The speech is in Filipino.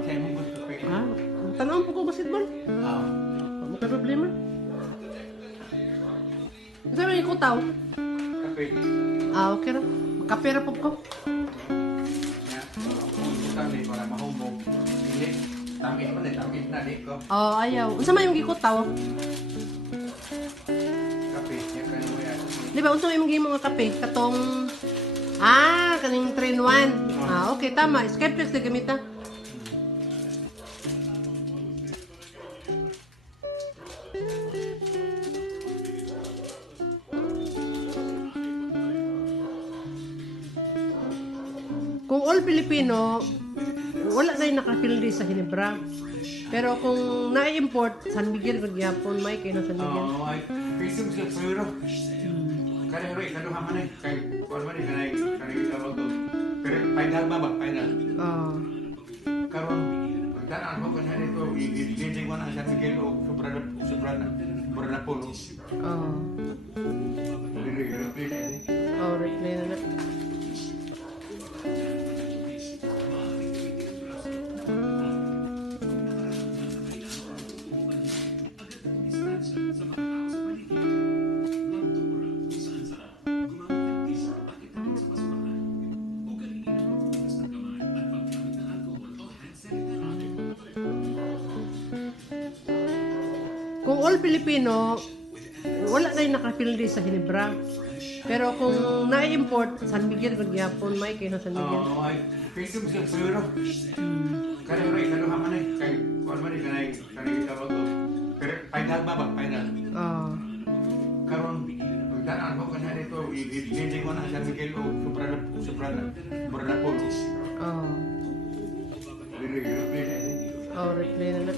Saya mo gusto pa yun. Ah, tanong po ko basketball. Oo. Ano ka problema? Saan may kutaw? Kape. Ah, okay ra. Magkapera po ko. Ya, kung gusto ni para mahubog. Dili. Tamis pa din, tamis na di ko. Oh, ayaw. Unsa may imong gikutaw? Kape. Yan ka mo yan. Di ba unsa may imong gimo nga kape? Katong kaning 3-in-1. Ah, okay, tama. Skeptics na gamita. Kung all Filipino, wala na yung nakapildi sa Hinebra. Pero kung na-import, San Miguel, Magyapon, may kayo na San Miguel. Oo, ay. Pisum sa puro. Kaya rin, kaduha man eh. Kaya, kung man eh, kanay tawag ko. Pero, final ba ba? Final. Oh. Karon, pagdaan mo kanya dito, i-giving mo na San Miguel o sobra na puno. Oh. Oh, replay na na. Kung all Filipino, wala na yung nakapildi sa Hinebra. Pero kung na-import, San Miguel, Magyapon, may kayo na San Miguel. Oo, ay. Pisum sa puro. Kaya rin, kaduha man eh. Kaya, kung man eh, kanay tawag ko. Pero, final ba ba? Final. Oh. Karon, pagdaan mo kanya dito, i-giving mo na San Miguel o sobra na puno. Oh. Oh, replay na na.